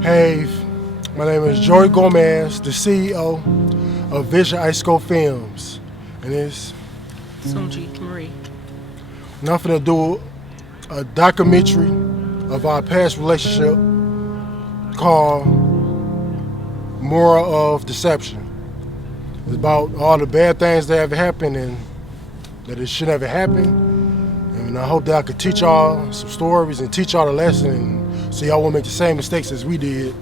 Hey, my name is Joey Gomez, the CEO of Vision Ice School Films. And it's Sunji Marie. nothing to do a documentary of our past relationship called Moral of Deception. It's about all the bad things that have happened and that it should never happen. And I hope that I could teach y'all some stories and teach y'all a lesson and so y'all won't make the same mistakes as we did.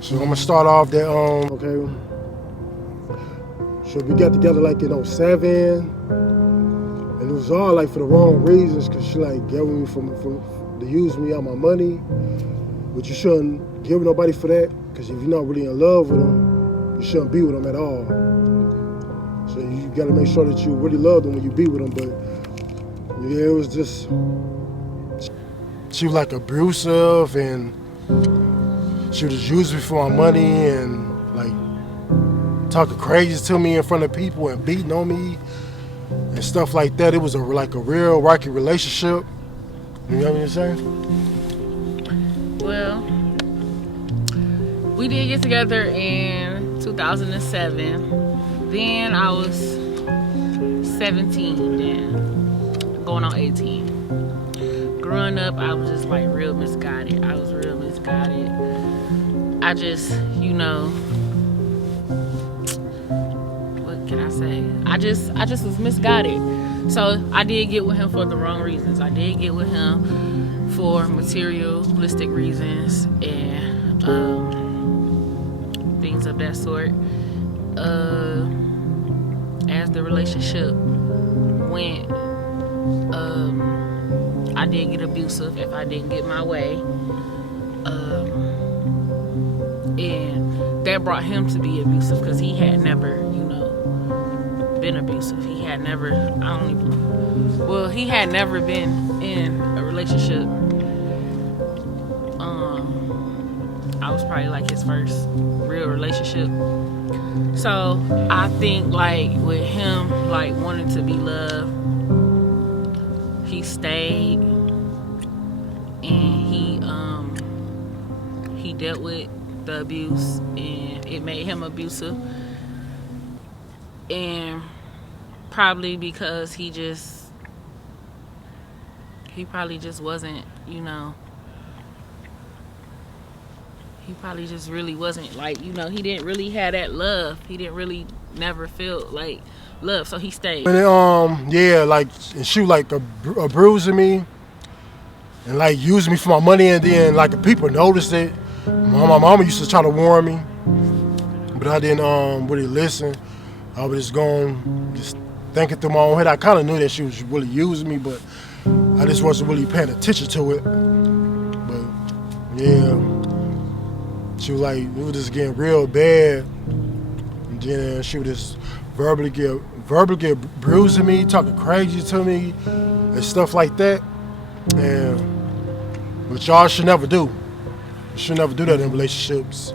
So I'm gonna start off that okay. So we got together like in '07, and it was all like for the wrong reasons, cause she like gave me from to use me out my money, but you shouldn't give nobody for that, cause if you're not really in love with them, you shouldn't be with them at all. So you gotta make sure that you really love them when you be with them. But yeah, it was just she was like abusive and she would just use me for my money and like talking crazy to me in front of people and beating on me and stuff like that. It was like a real rocky relationship. You know what I'm saying? Well, we did get together in 2007. Then I was 17 then, going on 18. Growing up, I was just like real misguided. I was real misguided. I just, what can I say? I just was misguided. So I did get with him for the wrong reasons. I did get with him for materialistic reasons and things of that sort. As the relationship went, I did get abusive if I didn't get my way. And that brought him to be abusive because he had never, been abusive. He had never, he had never been in a relationship. I was probably like his first real relationship. So I think like with him like wanting to be loved, he stayed and he dealt with the abuse and it made him abusive. And probably because he probably just wasn't, he probably just really wasn't like, he didn't really have that love. He didn't really never feel like love, so he stayed. And like and she was like abusing me and like using me for my money, and then like the people noticed it. My mama used to try to warn me, but I didn't really listen. I was just thinking through my own head. I kind of knew that she was really using me, but I just wasn't really paying attention to it. But yeah, she was like, it was just getting real bad. And then she would just verbally get bruising me, talking crazy to me, and stuff like that. And which y'all should never do. You should never do that in relationships.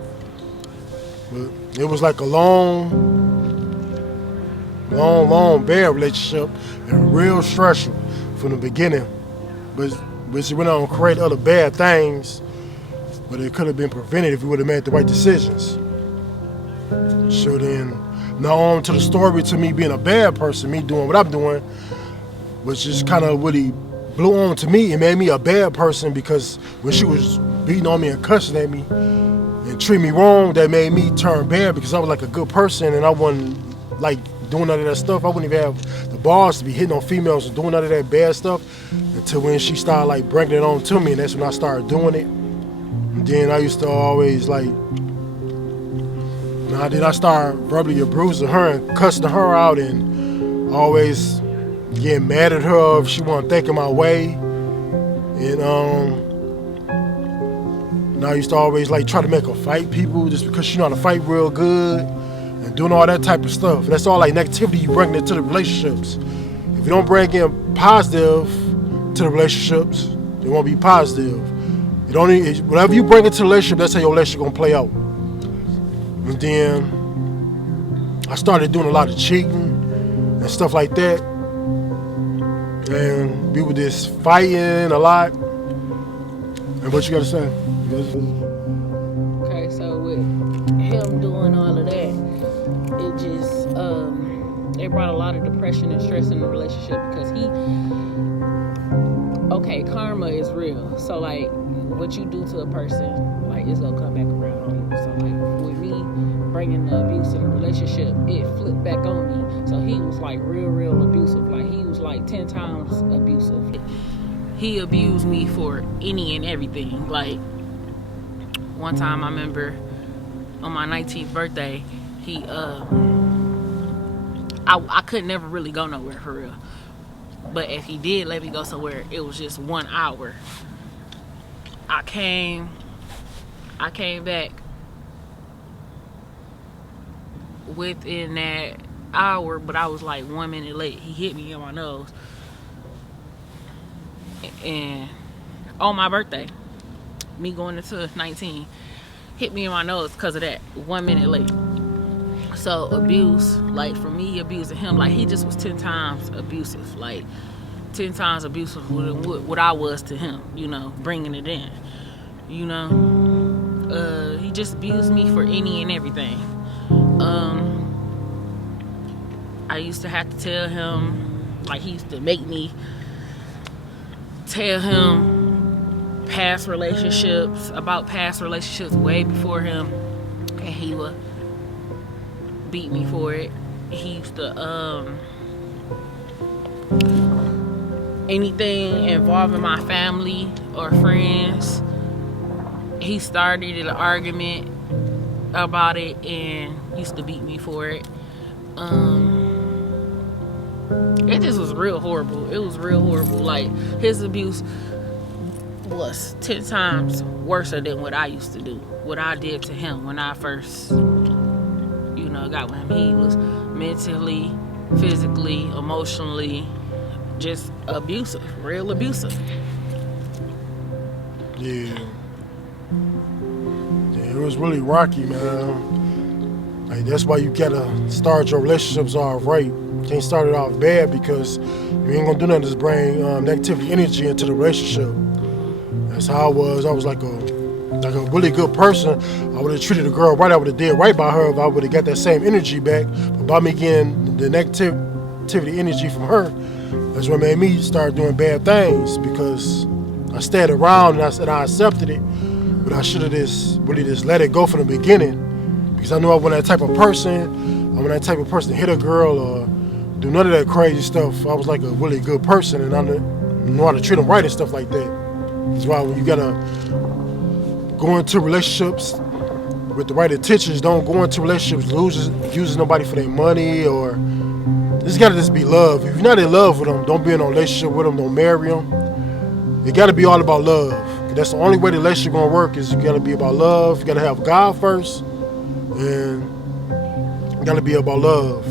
But it was like a long, bad relationship and real stressful from the beginning. But she went on to create other bad things, but it could have been prevented if we would have made the right decisions. So then, now on to the story to me being a bad person, me doing what I'm doing, which just kind of really blew on to me and made me a bad person because when she was beating on me and cussing at me and treating me wrong, that made me turn bad because I was like a good person and I wasn't like doing none of that stuff. I wouldn't even have the balls to be hitting on females and doing none of that bad stuff until when she started like bringing it on to me, and that's when I started doing it. And then I used to always like, then I started verbally abusing her and cussing her out and always getting mad at her if she wasn't thinking my way. And I used to always like try to make her fight people just because she know how to fight real good and doing all that type of stuff. And that's all like negativity you bring into the relationships. If you don't bring in positive to the relationships, it won't be positive. Whatever you bring into the relationship, that's how your relationship gonna play out. And then I started doing a lot of cheating and stuff like that. And we were just fighting a lot. And what you gotta say? it brought a lot of depression and stress in the relationship because karma is real. So like what you do to a person, like it's gonna come back around on you. So like with me bringing the abuse in the relationship, it flipped back on me. So he was like real abusive. Like he was like 10 times abusive. He abused me for any and everything. Like one time I remember on my 19th birthday, he I could never really go nowhere for real. But if he did let me go somewhere, it was just 1 hour. I came back within that hour, but I was like 1 minute late. He hit me in my nose. And on my birthday, me going into 19, hit me in my nose because of that. 1 minute late. So abuse, like for me abusing him, like he just was 10 times abusive, like 10 times abusive with what I was to him, you know, bringing it in, you know. He just abused me for any and everything. I used to have to tell him, like he used to make me tell him about past relationships way before him, and he would beat me for it. He used to anything involving my family or friends, he started an argument about it and used to beat me for it. It just was real horrible. It was real horrible. Like his abuse was 10 times worse than what I used to do, what I did to him when I first got with him. He was mentally, physically, emotionally just abusive, real abusive. Yeah, it was really rocky, man. Like that's why you gotta start your relationships off right. You can't start it off bad because you ain't gonna do nothing to just bring negativity energy into the relationship. That's how I was. I was like a really good person. I would have treated the girl right. I would have did right by her if I would have got that same energy back. But by me getting the negativity energy from her, that's what made me start doing bad things, because I stayed around and I accepted it. But I should have just let it go from the beginning, because I knew I wasn't that type of person. I wasn't that type of person to hit a girl or do none of that crazy stuff. I was like a really good person, and I know how to treat them right and stuff like that. That's why when you gotta go into relationships with the right intentions, don't go into relationships using nobody for their money, or it's gotta just be love. If you're not in love with them, don't be in a relationship with them, don't marry them. It gotta be all about love. That's the only way the relationship gonna work, is you gotta be about love. You gotta have God first, and you gotta be about love.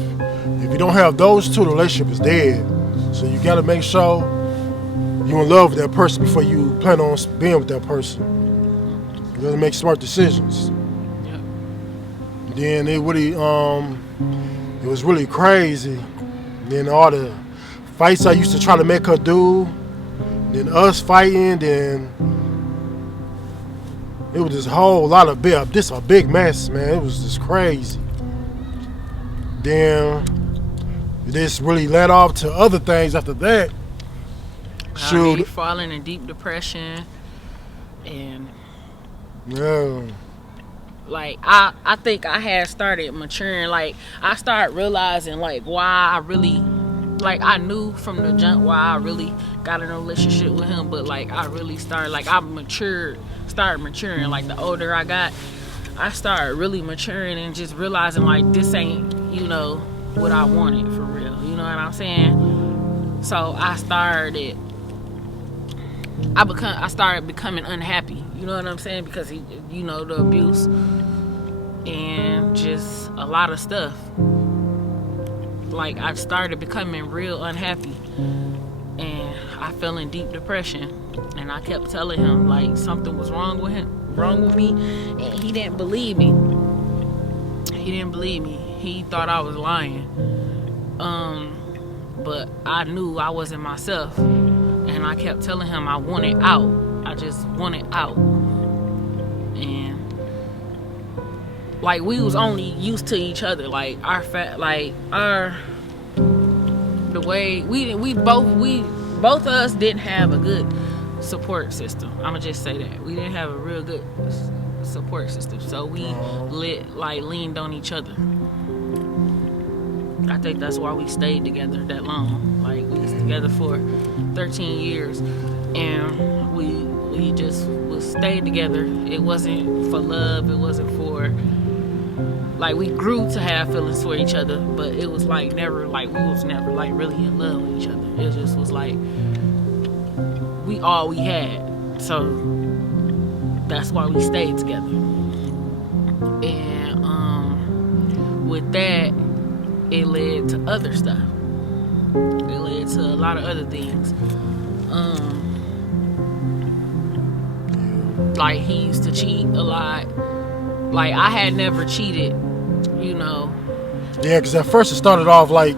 If you don't have those two, the relationship is dead. So you gotta make sure you're in love with that person before you plan on being with that person. You gotta make smart decisions. Yep. Then it was really crazy. Then all the fights I used to try to make her do, then us fighting, then it was this whole lot of a big mess, man. It was just crazy. Then this really led off to other things after that. Shoot, falling in deep depression, and yeah. Like I think I had started maturing. Like I started realizing like why I really, like I knew from the jump why I really got in a relationship with him, but like I really started, like I started maturing. Like the older I got, I started really maturing and just realizing like this ain't, what I wanted for real. You know what I'm saying? So I started becoming unhappy. You know what I'm saying? Because the abuse and just a lot of stuff. Like I started becoming real unhappy, and I fell in deep depression. And I kept telling him like something was wrong with me, and he didn't believe me. He thought I was lying. But I knew I wasn't myself. And I kept telling him I wanted out. I just wanted out. And like we was only used to each other. Like our the way we both of us didn't have a good support system. I'ma just say that we didn't have a real good support system, so we leaned on each other. I think that's why we stayed together that long. Like, we was together for 13 years, and we just stayed together. It wasn't for love. It wasn't for, like, we grew to have feelings for each other, but it was like never, like, we was never like really in love with each other. It just was like we all we had. So that's why we stayed together. And with that, it led to other stuff. It led to a lot of other things. Like, he used to cheat a lot. Like, I had never cheated, you know. Yeah, because at first it started off like,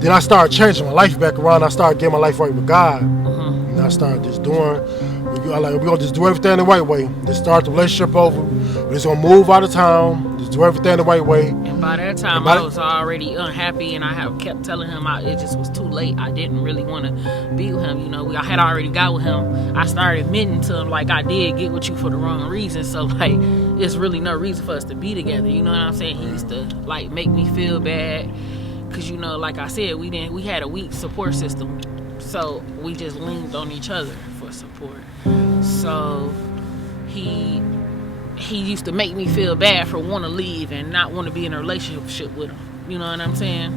then I started changing my life back around. I started getting my life right with God. And I started just doing, we're going to just do everything the right way. Just start the relationship over. We're just going to move out of town. Just do everything the right way. And by that time, I was already unhappy, and I have kept telling him it just was too late. I didn't really want to be with him. You know, I had already got with him. I started admitting to him, like, I did get with you for the wrong reason. So, like, it's really no reason for us to be together. You know what I'm saying? He used to, like, make me feel bad. Because, you know, like I said, we had a weak support system. So we just leaned on each other for support. So he used to make me feel bad for wanting to leave and not want to be in a relationship with him. You know what I'm saying?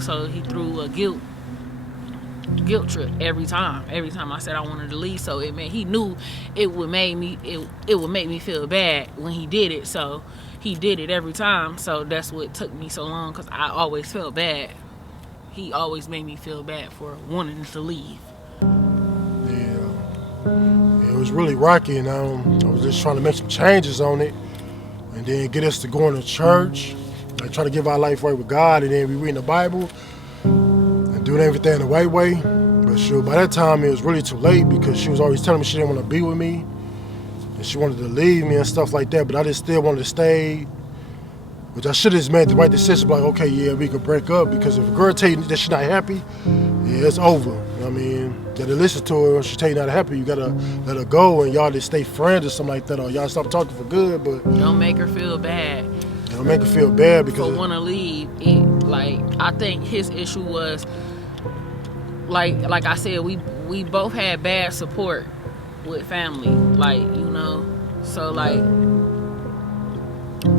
So he threw a guilt trip every time I said I wanted to leave. So he knew it would make me feel bad when he did it. So he did it every time. So that's what took me so long, because I always felt bad. He always made me feel bad for wanting to leave. Yeah, it was really rocky, and I was just trying to make some changes on it, and then get us to going to church, like try to give our life right with God, and then we reading the Bible and doing everything the right way. But sure, by that time it was really too late, because she was always telling me she didn't want to be with me, and she wanted to leave me and stuff like that. But I just still wanted to stay. Which I should have just made the right decision, like, okay, yeah, we could break up, because if a girl tell you that she's not happy, yeah, it's over. I mean, you gotta listen to her. When she tell you not happy, you gotta let her go, and y'all just stay friends or something like that, or y'all stop talking for good. But don't make her feel bad. Don't make her feel bad because want to leave. Like, I think his issue was, like I said, we both had bad support with family, like, you know. So, like,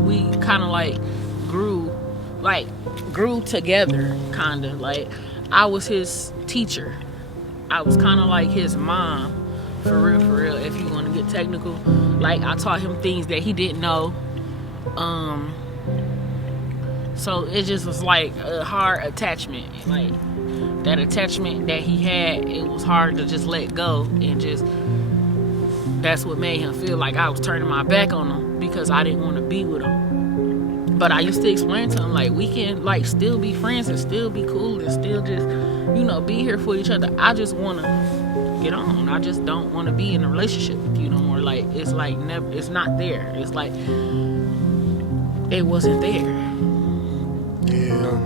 we kind of like grew together, kind of. Like, I was his teacher. I was kind of like his mom, for real, if you want to get technical. Like, I taught him things that he didn't know. So it just was like a hard attachment. Like, that attachment that he had, it was hard to just let go, and just, that's what made him feel like I was turning my back on him, because I didn't want to be with him. But I used to explain to him, like, we can, like, still be friends and still be cool and still just, you know, be here for each other. I just want to get on. I just don't want to be in a relationship with you no more. Like, it's like never, it's not there. It's like it wasn't there. Yeah,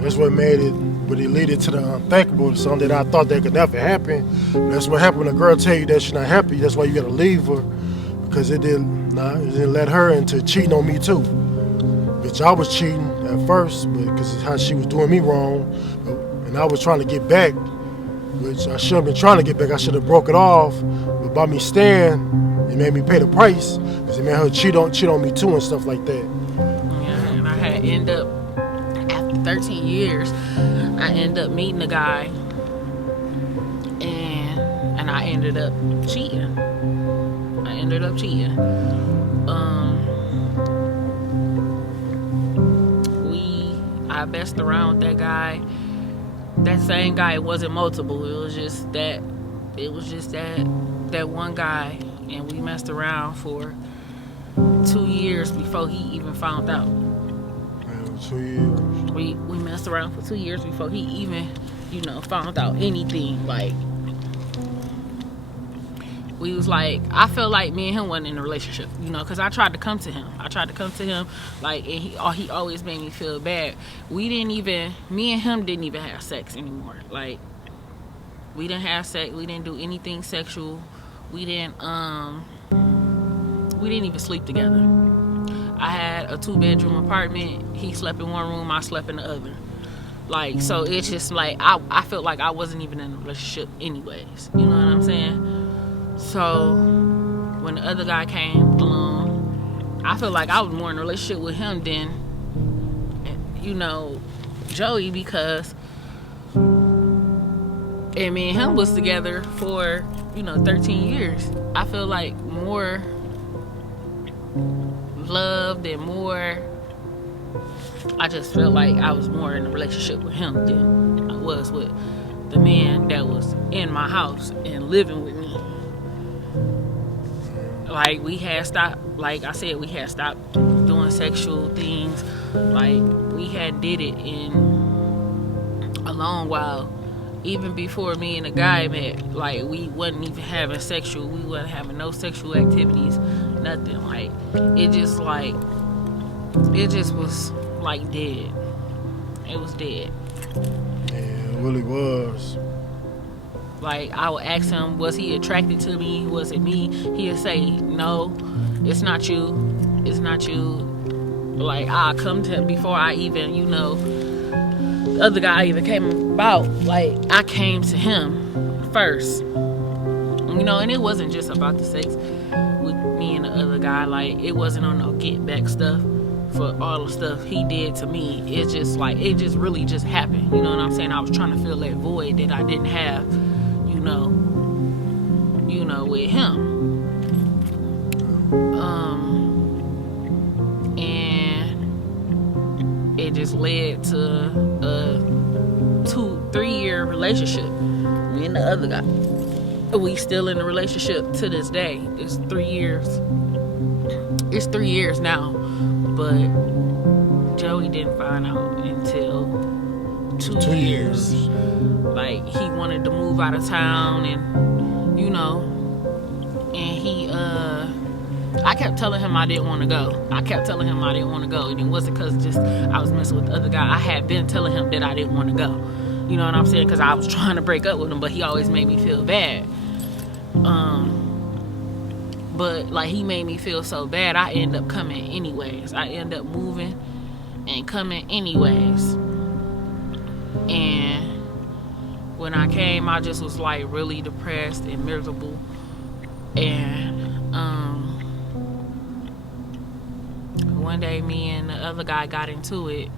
that's what made it. But it led to the unthinkable, something that I thought that could never happen. That's what happened when a girl tell you that she's not happy. That's why you gotta leave her, because it didn't let her into cheating on me too. Bitch, I was cheating at first, but because of how she was doing me wrong, and I was trying to get back, which I shouldn't have been trying to get back. I should have broke it off, but by me staying, it made me pay the price, because it made her cheat on me too and stuff like that. Yeah, and I had end up, after 13 years, I ended up meeting a guy, and I ended up cheating. I messed around with that guy. That same guy, it wasn't multiple. It was just that one guy, and we messed around for 2 years before he even found out. 2 years. We messed around for 2 years before he even, you know, found out anything. Like, we was like, I felt like me and him wasn't in a relationship, you know, because I tried to come to him. Like, and he always made me feel bad. Me and him didn't even have sex anymore. Like, we didn't have sex. We didn't do anything sexual. We didn't even sleep together. I had a 2-bedroom apartment. He slept in one room. I slept in the other. Like, so it's just like, I felt like I wasn't even in a relationship anyways. You know what I'm saying? So when the other guy came along, I feel like I was more in a relationship with him than, you know, Joey, because and me and him was together for, you know, 13 years. I feel like more loved and more, I just felt like I was more in a relationship with him than I was with the man that was in my house and living with me. Like, we had stopped, like I said, we had stopped doing sexual things. Like, we had did it in a long while. Even before me and the guy met, like, we wasn't even having we wasn't having no sexual activities, nothing. Like, it just was like dead. It was dead. Yeah, it really was. Like, I would ask him, was he attracted to me? Was it me? He'd say, no, it's not you. It's not you. Like, I come to him before I even, you know, the other guy even came about. Like, I came to him first. You know, and it wasn't just about the sex with me and the other guy. Like, it wasn't on no get back stuff for all the stuff he did to me. It's just like, it just really just happened. You know what I'm saying? I was trying to fill that void that I didn't have, you know, with him. And it just led to a 2-3 year relationship. Me and the other guy, we still in a relationship to this day. It's 3 years. It's 3 years now, but Joey didn't find out until 2 years. Like, he wanted to move out of town, and, you know, and I kept telling him I didn't want to go. And it wasn't because just I was messing with the other guy. I had been telling him that I didn't want to go. You know what I'm saying? Because I was trying to break up with him, but he always made me feel bad. But, like, he made me feel so bad, I end up coming anyways. I end up moving and coming anyways. And when I came, I just was, like, really depressed and miserable. And one day, me and the other guy got into it.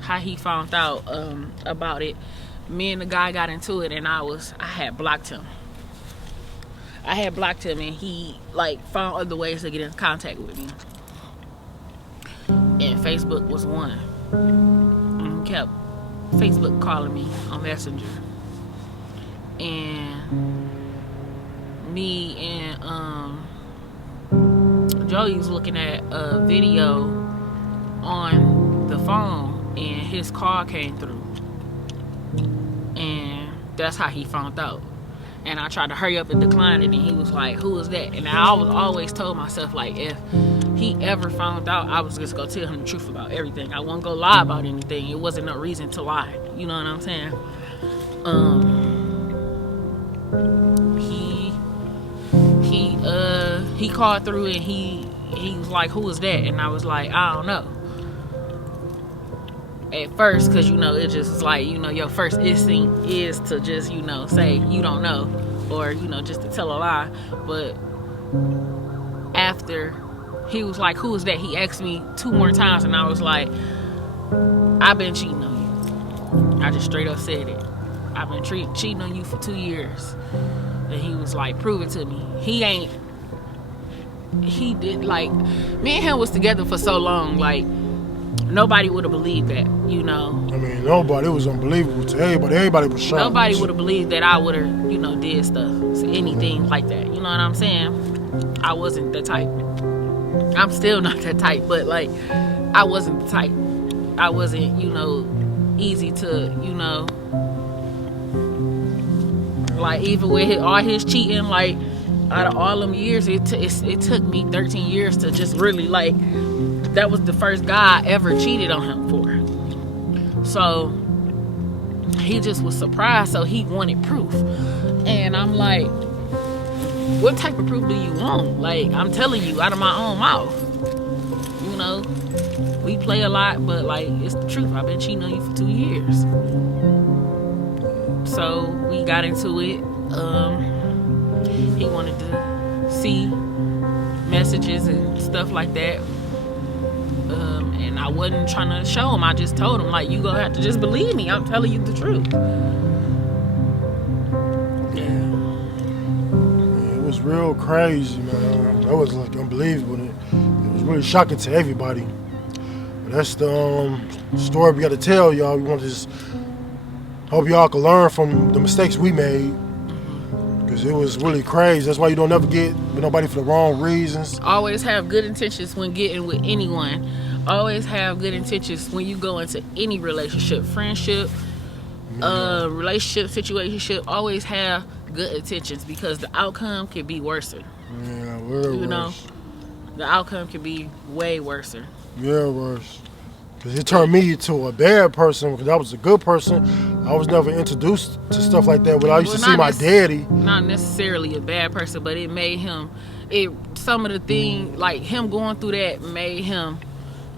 How he found out about it, me and the guy got into it, and I had blocked him. And he, like, found other ways to get in contact with me. And Facebook was one. And he kept Facebook calling me on Messenger. And me and Joey was looking at a video on the phone, and his call came through. And that's how he found out. And I tried to hurry up and decline it, and he was like, who is that? And I was always told myself, like, if he ever found out, I was just gonna tell him the truth about everything. I wasn't gonna lie about anything. It wasn't no reason to lie. You know what I'm saying? He called through, and he was like, who is that? And I was like, I don't know. At first, because, you know, it just was like, you know, your first instinct is to just, you know, say you don't know, or, you know, just to tell a lie. But after he was like, who is that? He asked me 2 more times, and I was like, I've been cheating on you. I just straight up said it. I've been cheating on you for 2 years. And he was like, prove it to me. He did, like, me and him was together for so long, like, nobody would have believed that, you know. I mean, nobody. It was unbelievable to everybody. Everybody was shocked. Nobody would have believed that I would have, you know, did stuff, anything like that. You know what I'm saying? I wasn't the type. I'm still not that type, but, like, I wasn't the type. I wasn't, you know, easy to, you know, like, even with all his cheating, like, out of all them years, it took me 13 years to just really like. That was the first guy I ever cheated on him for. So he just was surprised. So he wanted proof, and I'm like, what type of proof do you want? Like, I'm telling you out of my own mouth. You know, we play a lot, but like, it's the truth. I've been cheating on you for 2 years. So we got into it. He wanted to see messages and stuff like that. And I wasn't trying to show him. I just told him, like, you gonna have to just believe me. I'm telling you the truth. It was real crazy, man. That was like unbelievable. It was really shocking to everybody. But that's the story we got to tell y'all. We want to just hope y'all can learn from the mistakes we made, because it was really crazy. That's why you don't ever get with nobody for the wrong reasons. Always have good intentions when getting with anyone. Always have good intentions when you go into any relationship, friendship, relationship, situationship. Always have good intentions, because the outcome can be worse. Yeah, way worse. Know, the outcome can be way worse. Yeah, worse. Because it turned me into a bad person, because I was a good person. I was never introduced to stuff like that. But I used to see my daddy. Not necessarily a bad person, but it made him, some of the things, like him going through that made him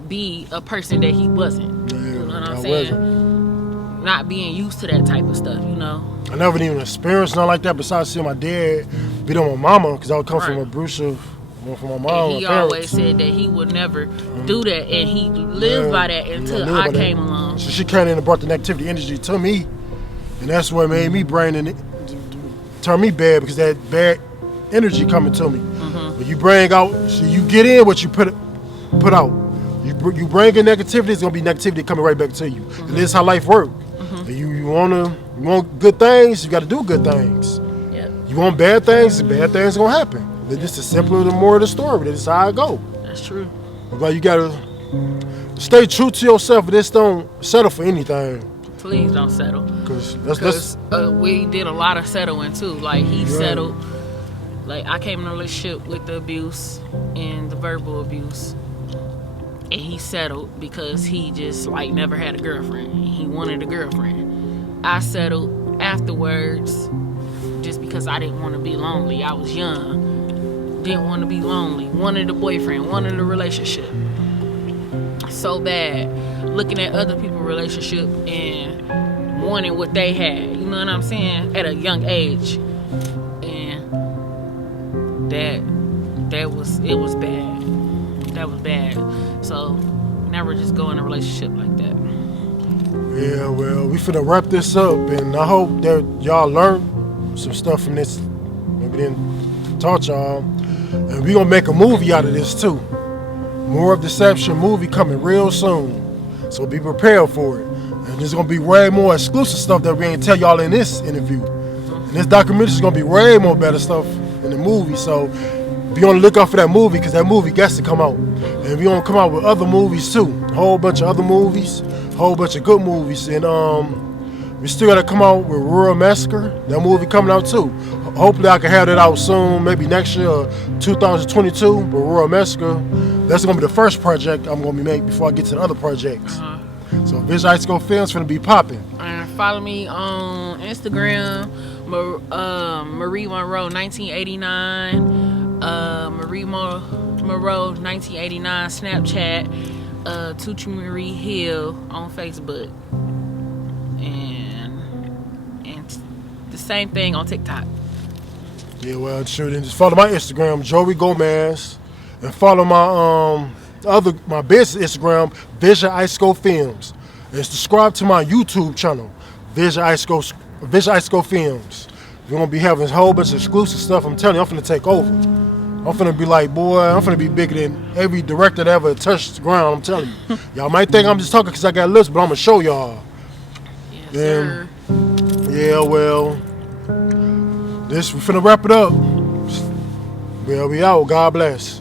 be a person that he wasn't. Yeah, you know what I'm I saying? wasn't. Not being used to that type of stuff, you know? I never even experienced nothing like that besides seeing my dad beat on my mama, because I would come from abusive. From my mom, and he always said that he would never do that, and he lived by that until I came along. So she came in and brought the negativity energy to me, and that's what made me turn me bad, because that bad energy coming to me. When you bring out, so you get in what you put out. You bring in negativity, it's gonna be negativity coming right back to you. And this is how life works. You want good things, you got to do good things. Yep. You want bad things gonna happen. This is simply the more of the story. That's how I go. That's true. But you gotta stay true to yourself, and just don't settle for anything. Please don't settle. Because we did a lot of settling too. Like he settled. Like I came in a relationship with the abuse and the verbal abuse, and he settled because he just like never had a girlfriend. He wanted a girlfriend. I settled afterwards just because I didn't want to be lonely. I was young. Didn't want to be lonely, wanted a boyfriend, wanted a relationship so bad, looking at other people's relationship and wanting what they had, you know what I'm saying, at a young age. And it was bad. So never just go in a relationship like that. Yeah, well, we finna wrap this up, and I hope that y'all learned some stuff from this. Maybe didn't taught y'all. And we gonna make a movie out of this too. More of Deception movie coming real soon. So be prepared for it. And there's gonna be way more exclusive stuff that we ain't tell y'all in this interview. And this documentary is gonna be way more better stuff in the movie. So be on the lookout for that movie, because that movie gets to come out. And we gonna come out with other movies too. A whole bunch of other movies, a whole bunch of good movies. And we still gotta come out with Rural Massacre. That movie coming out too. Hopefully I can have that out soon, maybe next year or 2022. But Rural Massacre, that's gonna be the first project I'm gonna be making before I get to the other projects. So Vision Ice Go Films finna be popping. And follow me on Instagram, Marie Monroe 1989, Marie Monroe 1989 Snapchat, Tucci Marie Hill on Facebook, and the same thing on TikTok. Yeah, well, sure. Then just follow my Instagram, Joey Gomez, and follow my business Instagram, Vision Ice Go Films, and subscribe to my YouTube channel, Vision Ice Go Films. We're gonna be having a whole bunch of exclusive stuff. I'm telling you, I'm finna take over. I'm finna be like, boy, I'm finna be bigger than every director that ever touched the ground. I'm telling you. Y'all might think I'm just talking because I got lists, but I'm gonna show y'all. Yes, sir. Yeah, well, we finna wrap it up. Well, we out. God bless.